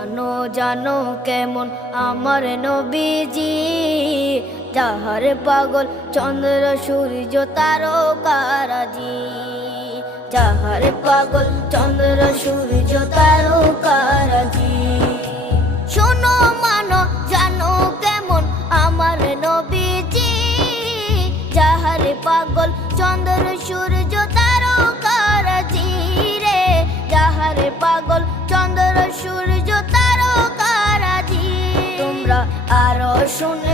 জানো জানো কেমন আমার নবীজি, যাহার পাগল চন্দ্র সূর্য তারকারাজি, যাহার পাগল চন্দ্র সূর্য তারকারাজি। শোনো মানো জানো কেমন আমার নবীজি, যাহার পাগল চন্দ্র সূর্য তারকারাজি রে, যাহার পাগল চন্দ্র সূর্য তারকারাজি। তোমরা আরো শুনে